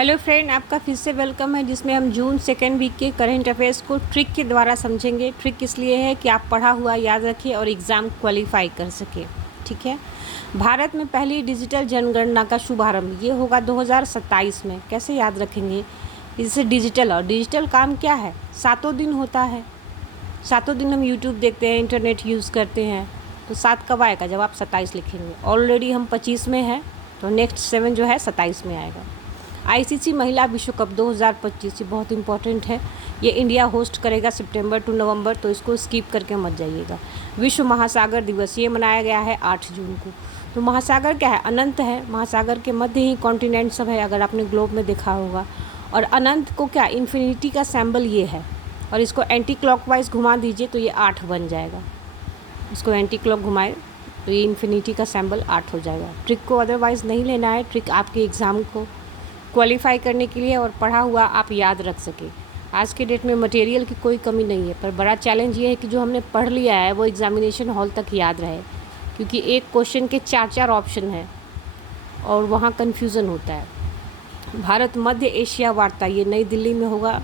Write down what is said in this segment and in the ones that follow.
Hello friend, आपका फिर से वेलकम है, जिसमें हम जून सेकेंड वीक के करंट अफेयर्स को ट्रिक के द्वारा समझेंगे। ट्रिक इसलिए है कि आप पढ़ा हुआ याद रखें और एग्ज़ाम क्वालिफाई कर सकें। ठीक है। भारत में पहली डिजिटल जनगणना का शुभारंभ ये होगा 2027 में। कैसे याद रखेंगे? इससे डिजिटल, और डिजिटल काम क्या है? 7 दिन होता है। 7 दिन हम यूट्यूब देखते हैं, इंटरनेट यूज़ करते हैं। तो 7 कब आएगा? जब आप 27 लिखेंगे। ऑलरेडी हम 25 में हैं, तो नेक्स्ट 7 जो है 27 में आएगा। आईसीसी महिला विश्व कप 2025 ये बहुत इंपॉर्टेंट है। ये इंडिया होस्ट करेगा सितंबर टू नवंबर, तो इसको स्किप करके मत जाइएगा। विश्व महासागर दिवस ये मनाया गया है 8 जून को। तो महासागर क्या है? अनंत है। महासागर के मध्य ही कॉन्टिनेंट सब है, अगर आपने ग्लोब में देखा होगा। और अनंत को क्या, इन्फिनिटी का सिंबल ये है। और इसको एंटी क्लॉकवाइज घुमा दीजिए तो ये 8 बन जाएगा। इसको एंटी क्लॉक घुमाए तो ये इन्फिनिटी का सिंबल 8 हो जाएगा। ट्रिक को अदरवाइज़ नहीं लेना है। ट्रिक आपके एग्ज़ाम को क्वालिफाई करने के लिए और पढ़ा हुआ आप याद रख सके। आज के डेट में मटेरियल की कोई कमी नहीं है, पर बड़ा चैलेंज ये है कि जो हमने पढ़ लिया है वो एग्ज़ामिनेशन हॉल तक याद रहे, क्योंकि एक क्वेश्चन के 4 ऑप्शन हैं और वहाँ कन्फ्यूज़न होता है। भारत मध्य एशिया वार्ता ये नई दिल्ली में होगा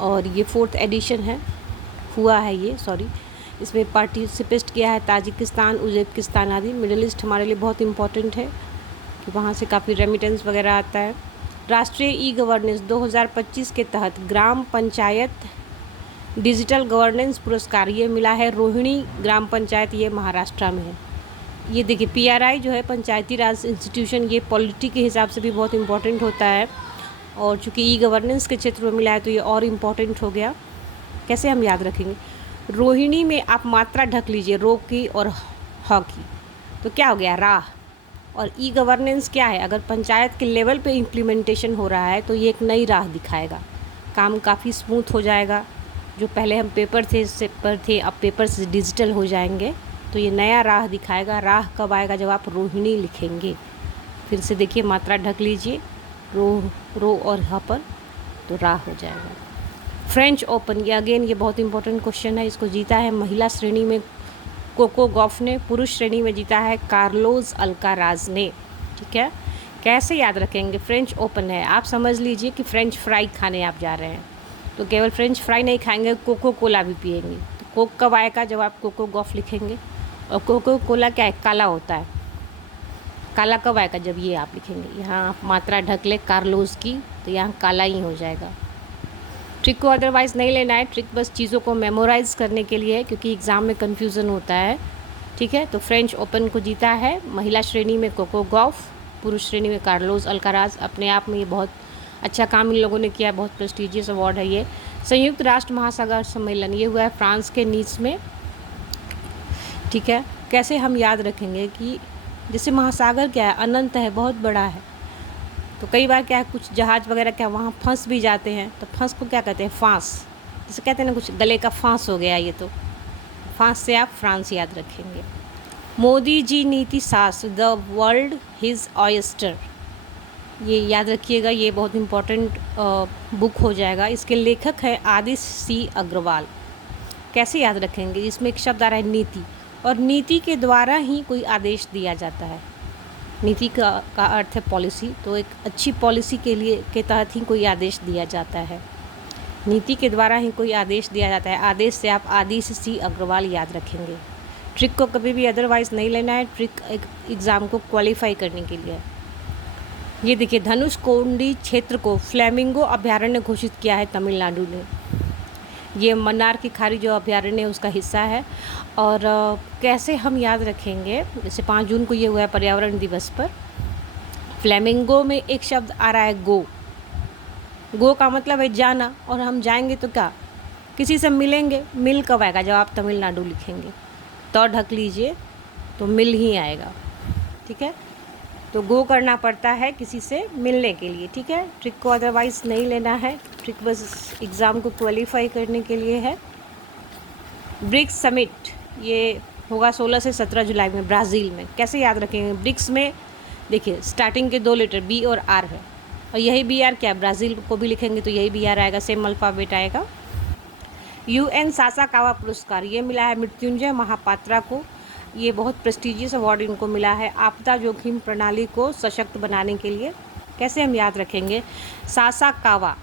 और ये 4th एडिशन है, हुआ है ये, इसमें पार्टिसिपेट किया है ताजिकिस्तान, उज़्बेकिस्तान आदि। मिडिल ईस्ट हमारे लिए बहुत इम्पोर्टेंट है कि वहाँ से काफ़ी रेमिटेंस वगैरह आता है। राष्ट्रीय ई गवर्नेंस 2025 के तहत ग्राम पंचायत डिजिटल गवर्नेंस पुरस्कार ये मिला है रोहिणी ग्राम पंचायत, ये महाराष्ट्र में है। ये देखिए, पीआरआई जो है पंचायती राज इंस्टीट्यूशन, ये पॉलिटी के हिसाब से भी बहुत इम्पोर्टेंट होता है, और चूँकि ई गवर्नेंस के क्षेत्र में मिला है तो ये और इम्पोर्टेंट हो गया। कैसे हम याद रखेंगे? रोहिणी में आप मात्रा ढक लीजिए, रो की और ह की, तो क्या हो गया? राह। और ई गवर्नेंस क्या है? अगर पंचायत के लेवल पे इम्प्लीमेंटेशन हो रहा है तो ये एक नई राह दिखाएगा। काम काफ़ी स्मूथ हो जाएगा। जो पहले हम पेपर थे, अब पेपर से डिजिटल हो जाएंगे, तो ये नया राह दिखाएगा। राह कब आएगा? जब आप रोहिणी लिखेंगे। फिर से देखिए, मात्रा ढक लीजिए, रो और ह पर, तो राह हो जाएगा। फ्रेंच ओपन, ये अगेन ये बहुत इंपॉर्टेंट क्वेश्चन है। इसको जीता है महिला श्रेणी में कोको गॉफ ने, पुरुष श्रेणी में जीता है कार्लोस अल्काराज ने। ठीक है। कैसे याद रखेंगे? फ्रेंच ओपन है, आप समझ लीजिए कि फ्रेंच फ्राई खाने आप जा रहे हैं, तो केवल फ्रेंच फ्राई नहीं खाएंगे, कोको कोला भी पिएंगे। तो कोक कब आएगा? जब आप कोको गॉफ लिखेंगे। और कोको कोला क्या है? काला होता है। काला कब आएगा? जब ये आप लिखेंगे। यहाँ आप मात्रा ढक ले कार्लोस की, तो यहाँ काला ही हो जाएगा। ट्रिक को अदरवाइज़ नहीं लेना है। ट्रिक बस चीज़ों को मेमोराइज़ करने के लिए है, क्योंकि एग्ज़ाम में कन्फ्यूज़न होता है। ठीक है। तो फ्रेंच ओपन को जीता है महिला श्रेणी में कोको गॉफ, पुरुष श्रेणी में कार्लोस अल्काराज। अपने आप में ये बहुत अच्छा काम इन लोगों ने किया है, बहुत प्रेस्टिजियस अवार्ड है ये। संयुक्त राष्ट्र महासागर सम्मेलन ये हुआ है फ्रांस के नीस में। ठीक है। कैसे हम याद रखेंगे कि जैसे महासागर क्या है? अनंत है, बहुत बड़ा है। तो कई बार क्या है, कुछ जहाज़ वगैरह क्या वहाँ फंस भी जाते हैं, तो फंस को क्या कहते हैं? फांस। जैसे कहते हैं ना, कुछ गले का फांस हो गया ये, तो फांस से आप फ्रांस याद रखेंगे। मोदी जी नीति शास्त्र, द वर्ल्ड हिज ऑयस्टर, ये याद रखिएगा, ये बहुत इम्पोर्टेंट बुक हो जाएगा। इसके लेखक है आदिश सी अग्रवाल। कैसे याद रखेंगे? इसमें एक शब्द आ रहा है नीति, और नीति के द्वारा ही कोई आदेश दिया जाता है। नीति का अर्थ है पॉलिसी, तो एक अच्छी पॉलिसी के तहत ही कोई आदेश दिया जाता है। नीति के द्वारा ही कोई आदेश दिया जाता है। आदेश से आप आदिश सी अग्रवाल याद रखेंगे। ट्रिक को कभी भी अदरवाइज़ नहीं लेना है। ट्रिक एक एग्ज़ाम को क्वालिफाई करने के लिए। ये देखिए, धनुषकोडी क्षेत्र को फ्लेमिंगो अभयारण्य घोषित किया है तमिलनाडु ने। ये मन्नार की खाड़ी जो अभयारण्य है उसका हिस्सा है। और कैसे हम याद रखेंगे? जैसे 5 जून को ये हुआ है पर्यावरण दिवस पर। फ्लेमिंगो में एक शब्द आ रहा है गो। गो का मतलब है जाना, और हम जाएंगे तो क्या? किसी से मिलेंगे। मिल कब आएगा? जब आप तमिलनाडु लिखेंगे, तो ढक लीजिए, तो मिल ही आएगा। ठीक है। तो गो करना पड़ता है किसी से मिलने के लिए। ठीक है। ट्रिक को अदरवाइज़ नहीं लेना है। ट्रिक बस एग्ज़ाम को क्वालिफाई करने के लिए है। ब्रिक्स समिट ये होगा 16 से 17 जुलाई में ब्राज़ील में। कैसे याद रखेंगे? ब्रिक्स में देखिए, स्टार्टिंग के 2 लेटर बी और आर है, और यही बी आर क्या है? ब्राज़ील को भी लिखेंगे तो यही बी आर आएगा, सेम अल्फ़ाबेट आएगा। UN सासाकावा पुरस्कार ये मिला है मृत्युंजय महापात्रा को। ये बहुत प्रेस्टिजियस अवार्ड इनको मिला है आपदा जोखिम प्रणाली को सशक्त बनाने के लिए। कैसे हम याद रखेंगे? सासा कावा,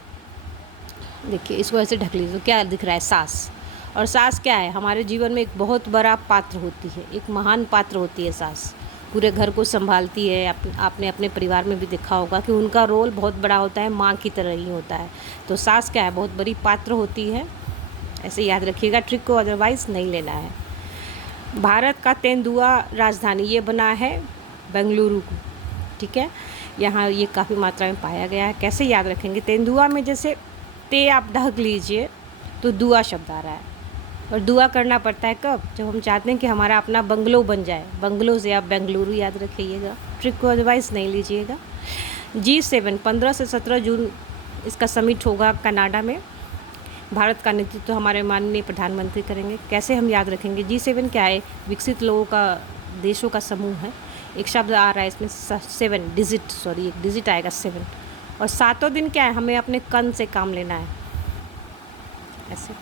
देखिए इसको ऐसे ढक लीजिए, क्या दिख रहा है? सास। और सास क्या है? हमारे जीवन में एक बहुत बड़ा पात्र होती है, एक महान पात्र होती है सास। पूरे घर को संभालती है। आपने अपने परिवार में भी देखा होगा कि उनका रोल बहुत बड़ा होता है, माँ की तरह ही होता है। तो सास क्या है? बहुत बड़ी पात्र होती है, ऐसे याद रखिएगा। ट्रिक को अदरवाइज़ नहीं लेना है। भारत का तेंदुआ राजधानी ये बना है बेंगलुरु को, ठीक है। यहाँ ये काफ़ी मात्रा में पाया गया है। कैसे याद रखेंगे? तेंदुआ में जैसे ते आप ढक लीजिए तो दुआ शब्द आ रहा है, और दुआ करना पड़ता है कब? जब हम चाहते हैं कि हमारा अपना बंगलो बन जाए। बंगलो से आप बेंगलुरु याद रखिएगा, ट्रिक को अदरवाइज़ नहीं लीजिएगा। G7 15 से 17 जून इसका समिट होगा कनाडा में। भारत का नेतृत्व हमारे माननीय प्रधानमंत्री करेंगे। कैसे हम याद रखेंगे? G7 क्या है? विकसित लोगों का, देशों का समूह है। एक शब्द आ रहा है इसमें 7 डिजिट, सॉरी एक डिजिट आएगा 7। और 7 दिन क्या है? हमें अपने कन से काम लेना है। ऐसे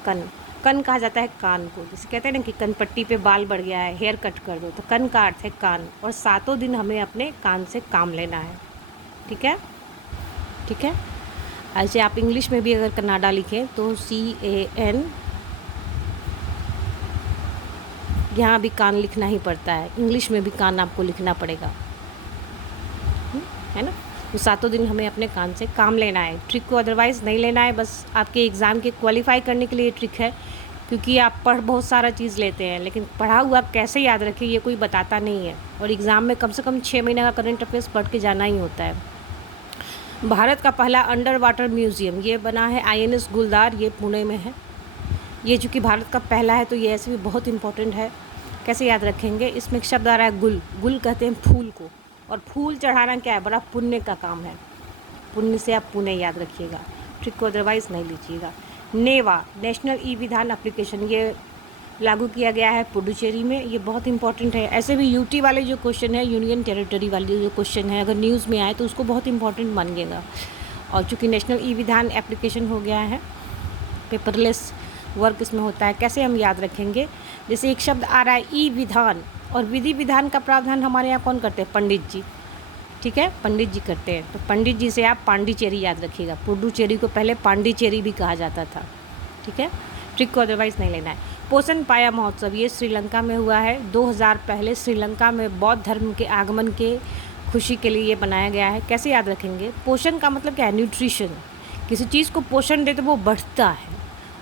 कन कहा जाता है कान को। जैसे कहते हैं ना कि कनपट्टी पे बाल बढ़ गया है, हेयर कट कर दो, तो कन का अर्थ है कान। और 7 दिन हमें अपने कान से काम लेना है, ठीक है, ठीक है। ऐसे आप इंग्लिश में भी अगर कनाडा लिखें तो CAN, यहाँ भी कान लिखना ही पड़ता है, इंग्लिश में भी कान आपको लिखना पड़ेगा, है ना। तो 7 दिन हमें अपने कान से काम लेना है, ट्रिक को अदरवाइज़ नहीं लेना है। बस आपके एग्ज़ाम के क्वालिफाई करने के लिए ट्रिक है, क्योंकि आप पढ़ बहुत सारा चीज़ लेते हैं, लेकिन पढ़ा हुआ कैसे याद रखें ये कोई बताता नहीं है। और एग्ज़ाम में कम से कम 6 महीने का करंट अफेयर्स पढ़ के जाना ही होता है। भारत का पहला अंडर वाटर म्यूज़ियम ये बना है INS गुलदार, ये पुणे में है। ये चूँकि भारत का पहला है तो ये ऐसे भी बहुत इंपॉर्टेंट है। कैसे याद रखेंगे? इसमें एक शब्द आ रहा है गुल। गुल कहते हैं फूल को, और फूल चढ़ाना क्या है? बड़ा पुण्य का काम है। पुण्य से आप पुण्य याद रखिएगा, ट्रिक को अदरवाइज़ नहीं लीजिएगा। नेवा, नेशनल ई-विधान एप्लीकेशन, ये लागू किया गया है पुडुचेरी में। ये बहुत इंपॉर्टेंट है। ऐसे भी UT वाले जो क्वेश्चन है, यूनियन टेरिटरी वाले जो क्वेश्चन है, अगर न्यूज़ में आए तो उसको बहुत इंपॉर्टेंट मानिएगा। और चूँकि नेशनल ई-विधान एप्लीकेशन हो गया है, पेपरलेस वर्क इसमें होता है। कैसे हम याद रखेंगे? जैसे एक शब्द आ रहा है ई-विधान, और विधि विधान का प्रावधान हमारे यहाँ कौन करते हैं? पंडित जी, ठीक है, पंडित जी करते हैं। तो पंडित जी से आप पांडिचेरी याद रखिएगा। पुडुचेरी को पहले पांडिचेरी भी कहा जाता था, ठीक है, ट्रिक को अदरवाइज़ नहीं लेना है। पोषण पाया महोत्सव ये श्रीलंका में हुआ है 2000 पहले। श्रीलंका में बौद्ध धर्म के आगमन के खुशी के लिए ये बनाया गया है। कैसे याद रखेंगे? पोषण का मतलब क्या है? न्यूट्रिशन। किसी चीज़ को पोषण दे तो वो बढ़ता है।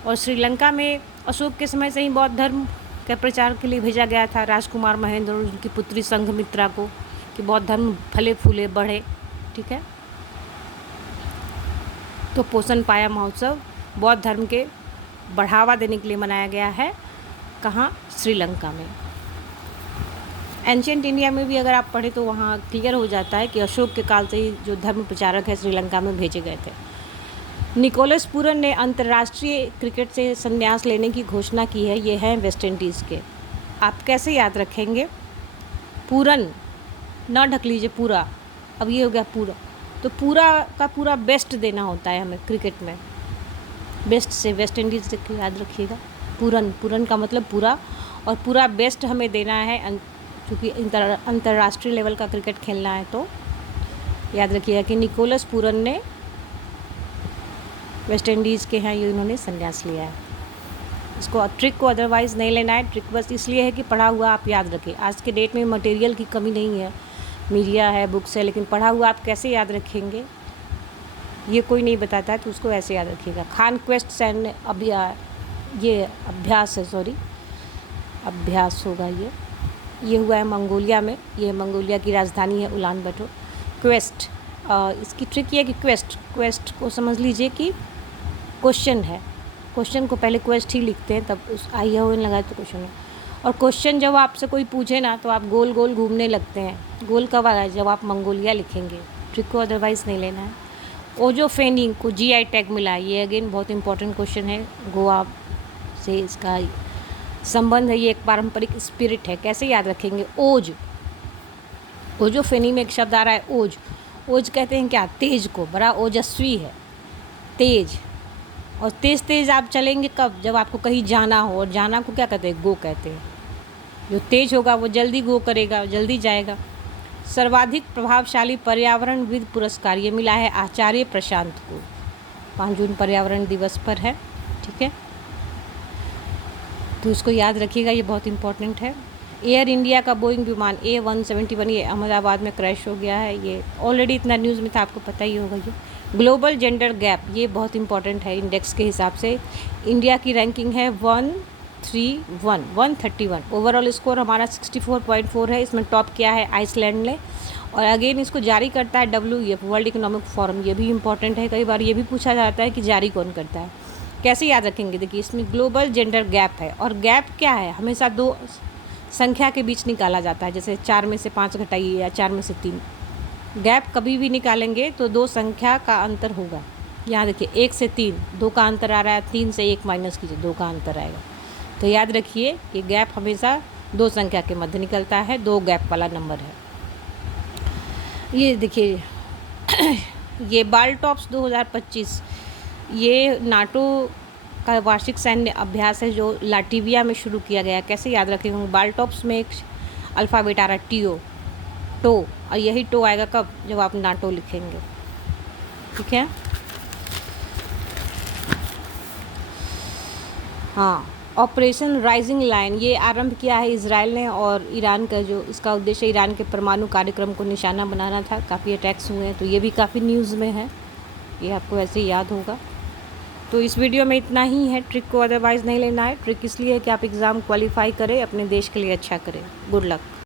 और श्रीलंका में अशोक के समय से ही बौद्ध धर्म के प्रचार के लिए भेजा गया था राजकुमार महेंद्र और उनकी पुत्री संघमित्रा को, कि बौद्ध धर्म फले फूले बढ़े, ठीक है। तो पोषण पाया महोत्सव बौद्ध धर्म के बढ़ावा देने के लिए मनाया गया है। कहाँ? श्रीलंका में। एंशिएंट इंडिया में भी अगर आप पढ़ें तो वहाँ क्लियर हो जाता है कि अशोक के काल से ही जो धर्म प्रचारक है श्रीलंका में भेजे गए थे। निकोलस पूरन ने अंतर्राष्ट्रीय क्रिकेट से संन्यास लेने की घोषणा की है। ये हैं वेस्ट इंडीज़ के। आप कैसे याद रखेंगे? पूरन ना ढक लीजिए पूरा, अब ये हो गया पूरा, तो पूरा का पूरा बेस्ट देना होता है हमें क्रिकेट में। बेस्ट से वेस्ट इंडीज़ याद रखिएगा। पूरन, पूरन का मतलब पूरा, और पूरा बेस्ट हमें देना है, क्योंकि अंतर्राष्ट्रीय लेवल का क्रिकेट खेलना है। तो याद रखिएगा कि निकोलस पूरन ने वेस्ट इंडीज़ के हैं, ये इन्होंने संन्यास लिया है। इसको ट्रिक को अदरवाइज़ नहीं लेना है। ट्रिक बस इसलिए है कि पढ़ा हुआ आप याद रखें। आज के डेट में मटेरियल की कमी नहीं है, मीडिया है, बुक्स है, लेकिन पढ़ा हुआ आप कैसे याद रखेंगे ये कोई नहीं बताता है, तो उसको ऐसे याद रखिएगा। खान क्वेस्ट एंड ये अभ्यास है, सॉरी अभ्यास होगा ये हुआ है मंगोलिया में। ये मंगोलिया की राजधानी है उलान बटोर। क्वेस्ट, इसकी ट्रिक ये है कि क्वेस्ट को समझ लीजिए कि क्वेश्चन है। क्वेश्चन को पहले क्वेस्ट ही लिखते हैं, तब उस ION लगाए तो क्वेश्चन है। और क्वेश्चन जब आपसे कोई पूछे ना तो आप गोल गोल घूमने लगते हैं। गोल कब आएगा? जब आप मंगोलिया लिखेंगे। ट्रिक को अदरवाइज़ नहीं लेना है। ओजोफेनी को GI टैग मिला है। ये अगेन बहुत इंपॉर्टेंट क्वेश्चन है। गोवा से इसका संबंध है। ये एक पारंपरिक स्पिरिट है। कैसे याद रखेंगे? ओजोफेनी में एक शब्द आ रहा है ओज। ओज कहते हैं क्या? तेज को। बड़ा ओजस्वी है, तेज। और तेज़ तेज़ आप चलेंगे कब? जब आपको कहीं जाना हो। और जाना को क्या कहते हैं? गो कहते हैं। जो तेज होगा वो जल्दी गो करेगा, जल्दी जाएगा। सर्वाधिक प्रभावशाली पर्यावरणविद पुरस्कार ये मिला है आचार्य प्रशांत को। 5 जून पर्यावरण दिवस पर है, ठीक है, तो इसको याद रखिएगा, ये बहुत इम्पोर्टेंट है। एयर इंडिया का बोइंग विमान A171 ये अहमदाबाद में क्रैश हो गया है, ये ऑलरेडी इतना न्यूज़ में था, आपको पता ही होगा। ये ग्लोबल जेंडर गैप ये बहुत इंपॉर्टेंट है, इंडेक्स के हिसाब से इंडिया की रैंकिंग है 131 ओवरऑल स्कोर हमारा 64.4 है। इसमें टॉप किया है आइसलैंड ने, और अगेन इसको जारी करता है WEF वर्ल्ड इकोनॉमिक फोरम। ये भी इंपॉर्टेंट है, कई बार ये भी पूछा जाता है कि जारी कौन करता है। कैसे याद रखेंगे, देखिए इसमें ग्लोबल जेंडर गैप है, और गैप क्या है, हमेशा 2 संख्या के बीच निकाला जाता है, जैसे 4 में से 5 घटाइए या 4 में से 3। गैप कभी भी निकालेंगे तो 2 संख्या का अंतर होगा। यहाँ देखिए 1 से 3 2 का अंतर आ रहा है, 3 से 1 माइनस कीजिए 2 का अंतर आएगा। तो याद रखिए कि गैप हमेशा 2 संख्या के मध्य निकलता है, 2 गैप वाला नंबर है। ये देखिए ये बालटॉप्स 2025 ये नाटो का वार्षिक सैन्य अभ्यास है जो लाटविया में शुरू किया गया। कैसे याद रखेंगे, बालटॉप्स में एक अल्फ़ाबेट आ रहा है टो, और यही टो आएगा कब, जब आप नाटो लिखेंगे, ठीक है। हाँ, ऑपरेशन राइजिंग लाइन ये आरंभ किया है इजराइल ने, और ईरान का जो इसका उद्देश्य ईरान के परमाणु कार्यक्रम को निशाना बनाना था। काफ़ी अटैक्स हुए हैं, तो ये भी काफ़ी न्यूज़ में है, ये आपको ऐसे ही याद होगा। तो इस वीडियो में इतना ही है, ट्रिक को अदरवाइज़ नहीं लेना है। ट्रिक इसलिए है कि आप एग्ज़ाम क्वालिफाई करें, अपने देश के लिए अच्छा करें। Good luck.